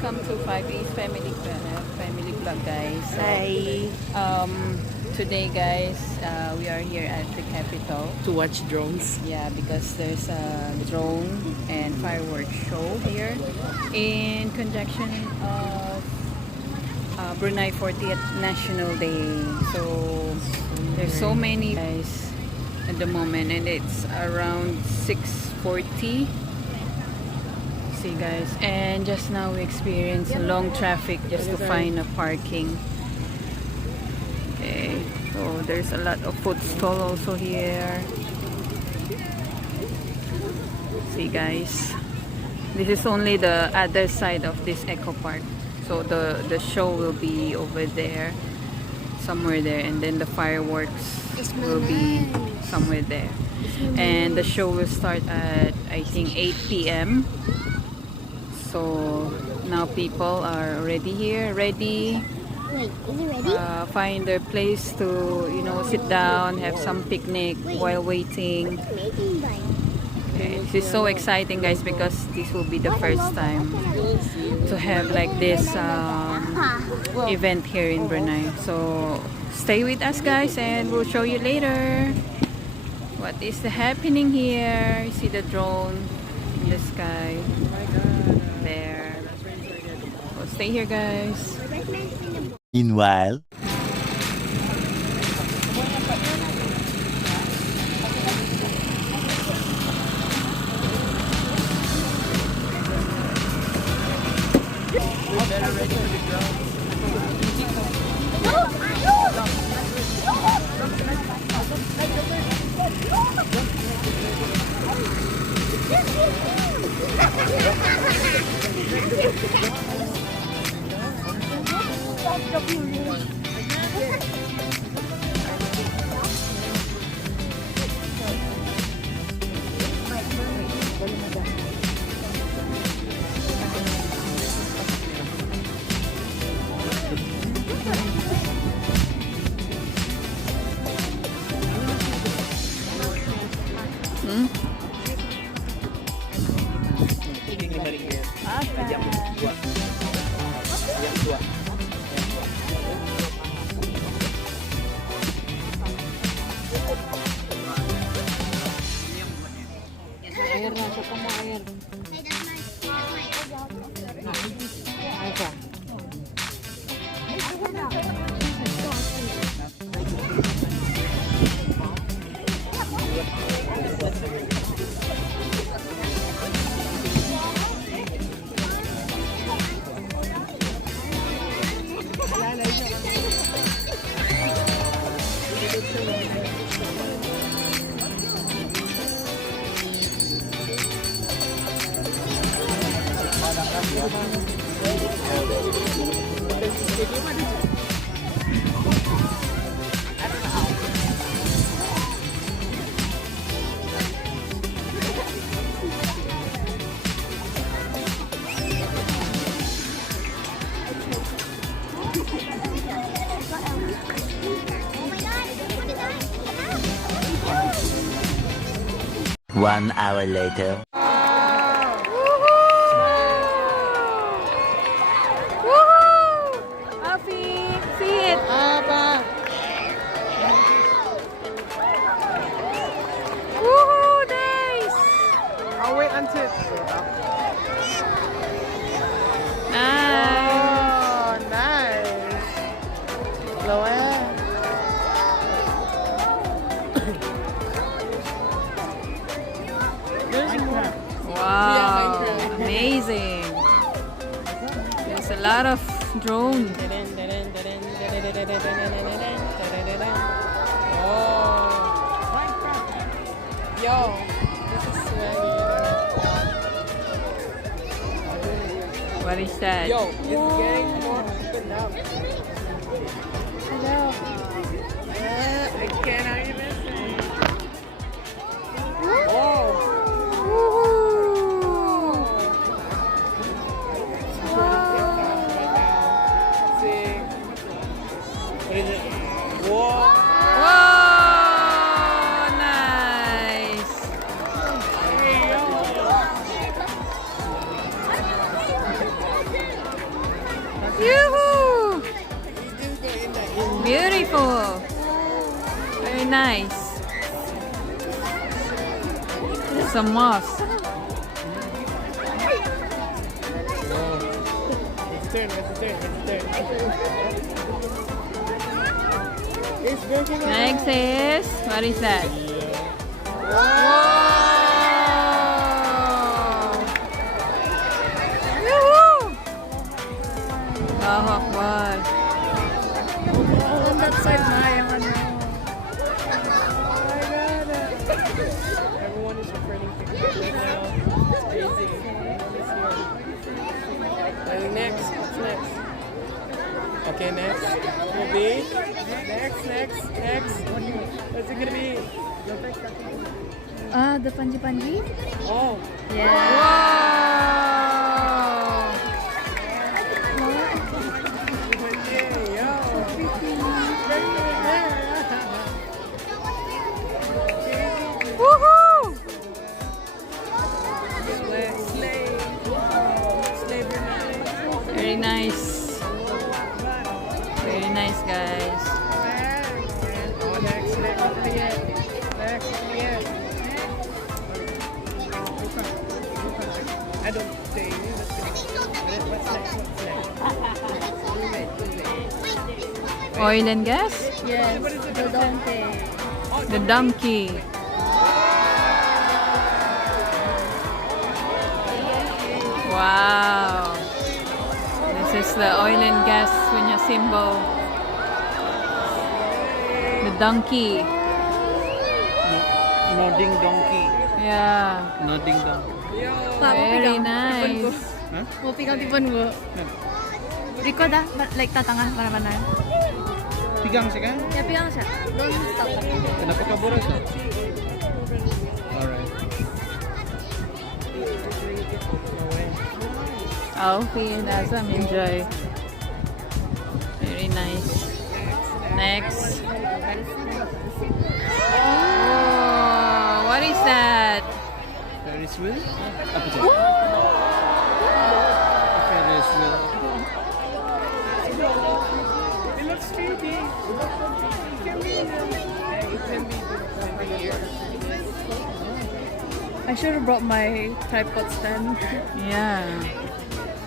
welcome to 5A's family vlog, guys. So, today, guys, we are here at the capital to watch drones. Yeah, because there's a drone and fireworks show here in conjunction of Brunei 40th National Day. So there's so many guys at the moment, and it's around 6:40. See, guys, and just now we experienced long traffic just to find a parking. Okay, so there's a lot of food stall also here. See, guys, this is only the other side of this eco park. So the show will be over there, somewhere there, and then the fireworks will be somewhere there. And the show will start at, I think, 8 p.m. So now people are already here, ready. Wait, is it ready? Find their place to, you know, sit down, have some picnic while waiting. Okay, this is so exciting, guys, because this will be the first time to have like this event here in Brunei. So stay with us, guys, and we'll show you later what is happening here. You see the drone in the sky there. So stay here, guys. Meanwhile, Air na, sa mo air. Asa? one hour later. Wow, amazing. There's a lot of drones. Yo, this is swaggy. What is that? Yo, it's getting more open up. Hello. I cannot even say. Oh. beautiful. Very nice. There's some moss. Next is, what is that? Whoa! Woohoo! Allahu Akbar. On that side na yung ano. Everyone is recording pictures right now. It's crazy. Next. What's next? Okay, next will be next. What's it gonna be? The panji-panji? Oh, Yeah. Woohoo! Very nice. Very nice, guys. I don't say. What's next? Oil and gas? Yes, the donkey. The donkey. Wow. This is the oil and gas punya symbol. The donkey. Nodding donkey. Yeah. Nodding donkey. Very nice. Mau pegang tipon bu. Record dah, like tatangah mana-mana. Pigang siya kan? Ya pegang siya. Don't stop. Kenapa kaburas siya? Alright. Alfie and Azam enjoy. Very nice. Next. Oh, what is that? Ferris wheel? Apa tu? Ferris wheel. It looks 3D. It can be here. I should have brought my tripod stand. Yeah.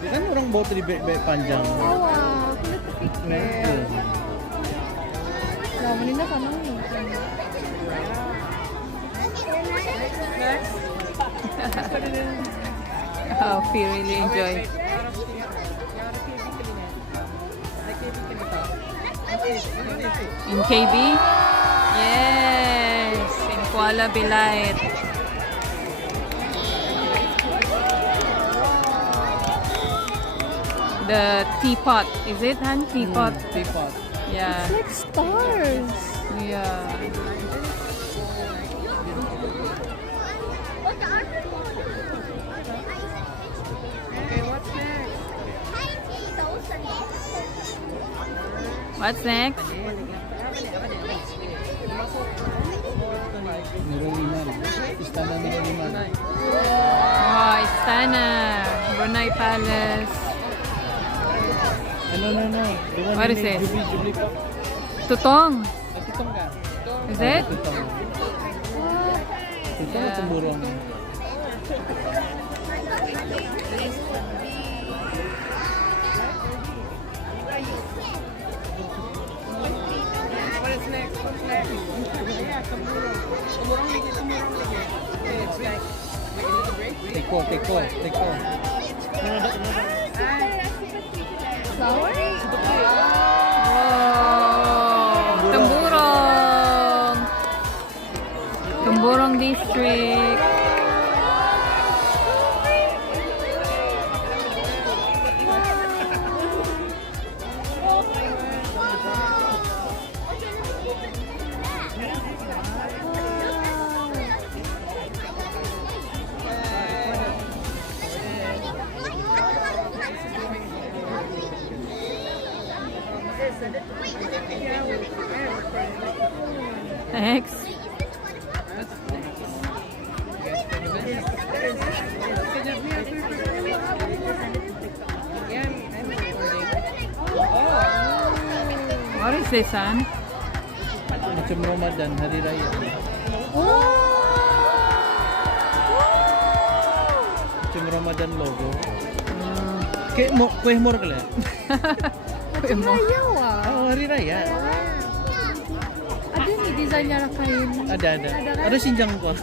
Di kan orang bawa tadi beg-beg panjang. Oh wow, kulit kepikir. Nah, menina ka nang. Alfie really enjoy. In KB? Yes, in Kuala Belait. The teapot, is it, Han? Teapot? Teapot. Yeah. Like stars. Yeah. Okay, what's next? What's next? Niroliman. Istana Niroliman. Oh, Istana. Brunei Palace. No. The one What you is made this? Jubilee pa. Tutong. Tutong ka? Is it? Tutong. Tutong Yeah. at tumurong. What is next? What's next? Yeah, tumurong. Tumurong lagi. Okay, it's like, we can do the break. Teko. Flower? Oh, Temburong. Temburong District. Next. What is this, son? Macam Ramadan, Hari Raya. Macam Ramadan logo. Kayak kuih mor kali ya? Raya wah. Oh, Hari Raya. Ada nih desainnya kain. Ada. Ada sinjang ko.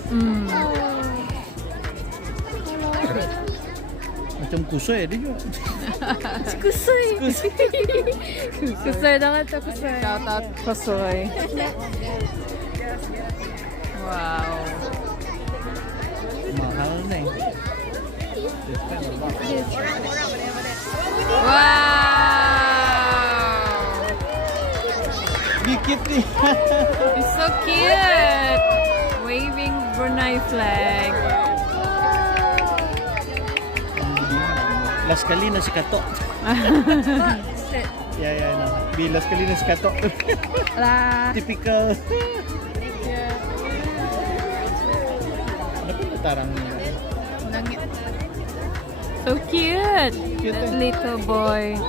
Macam kusoi dia juga. Kusoi. Kusoi banget tuh kusoi. Shout out Kosoy. Wow. Mahal nih. Wow. Dikit nih. It's so cute. Waving Brunei flag. Last kali na si Kato. Ya, nah. Last kali na si Kato. Lah. Typical. Ano pa tarang niya? So cute. Cute, That eh. little boy.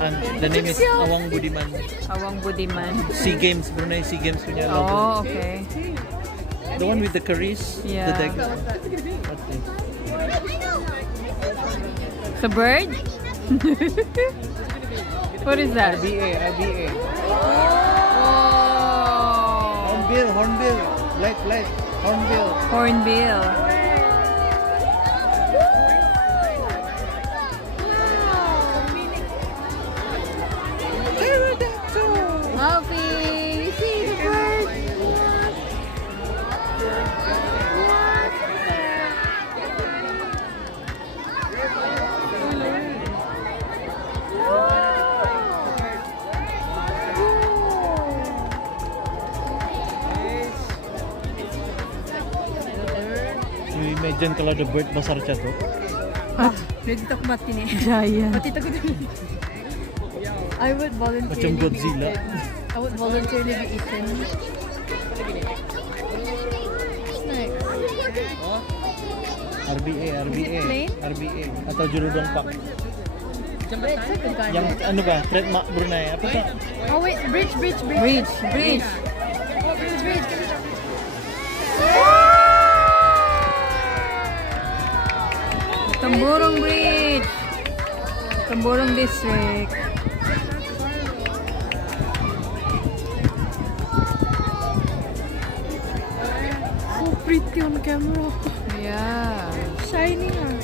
And the name is Awang Budiman. Awang Budiman. SEA Games, Brunei SEA Games punya logo. Oh, okay. The one with the curries, Yeah. the dagger. What's this? It's a bird? What is that? RBA. Oh. Hornbill. Light. Hornbill. Hornbill. Alfie, you see the bird? You imagine kalau ada bird besar macam tu. Ready to mati nih. Giant. Mati takut. I would voluntarily Macam Godzilla. I would voluntarily be eaten. Snack. RBA atau Jurudong Park. It's like a garden. Yang ano ba? Trademark Brunei. Apa tu? Oh wait, bridge. Bridge. Temburong Bridge. Temburong District. So pretty on camera. Yeah. Shining ah.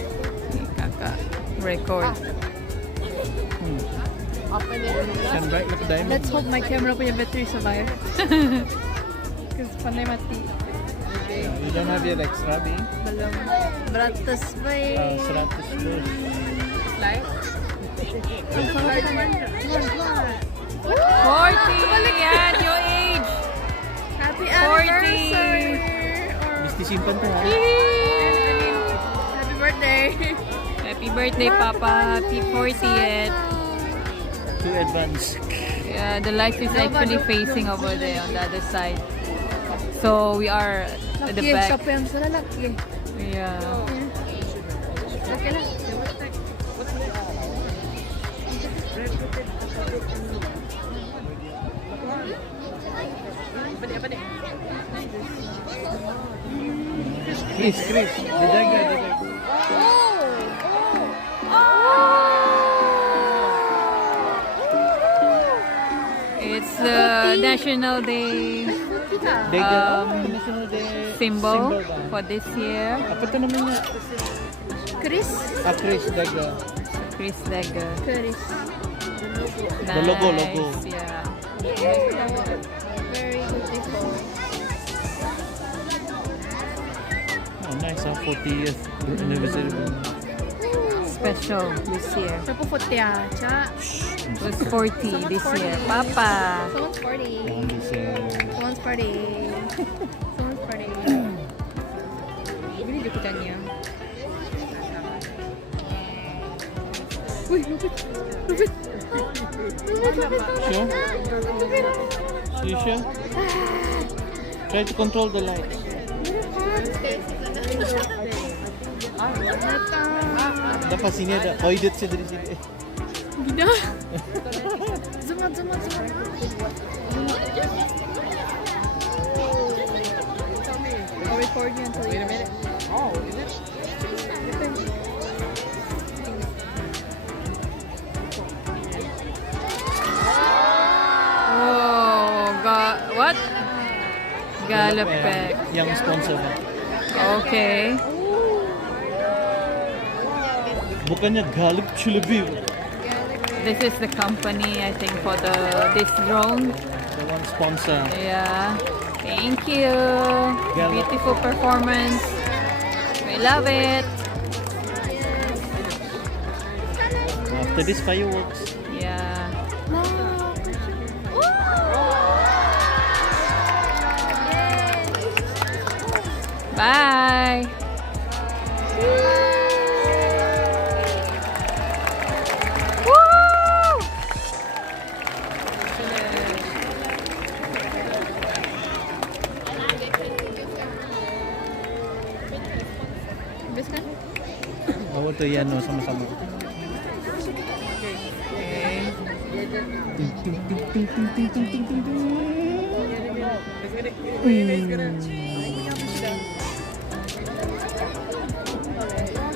Kakak record. Can bright like a diamond. Let's hope my camera punya battery survive. Because panay mati. You don't have your extra B? Belum. Beratus ba eh. 100 plus. Like? 40! Yan, your age! Happy 40. anniversary! Mesti simpan tu ha. Happy birthday! Happy birthday, Papa. Happy 40th. To advance. Yeah, the light is actually facing over there on the other side. So we are at the Laki, back. siya pa yung sa lalaki. Yeah. Okay lang. Chris. Dijaga. It's the National Day National Day symbol ba? for this year. Apa tu namanya? Chris? Chris Daga. Chris Dagger. Chris. The logo. Yeah. Very beautiful. Oh, nice 40th anniversary. Special this year. Siya po puti ah. Cha. It was 40 this year. Papa. Someone's party. Jangan diseng. Someone's party. Someone's party. Ini jukutannya. Uy, lupit. Sure? You sure? Try to control the light. Dapat sini ada toilet sih dari sini. Gila. Zoom out. I'll record you until Wait you a minute. Oh, is it? Oh, what? Galapek. Yung sponsor mo. Okay. Bukannya Galip Chulabi. This is the company, I think, for this drone. The one sponsor. Yeah. Thank you. Beautiful performance. We love it. After this fireworks. Yeah. Bye. Woo! Habis kan? Oo, to yan, no, sama-sama. Okay.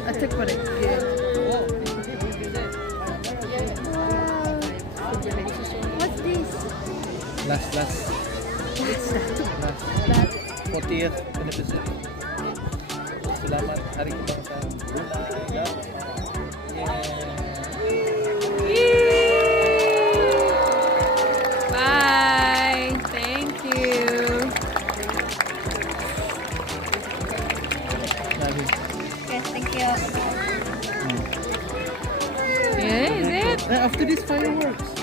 Açık bırak. What's this? Last. 40th anniversary. Salamat hari kebangsaan Brunei. Bye. Thank you. Okay, thank you. Yeah, is it? After this fireworks.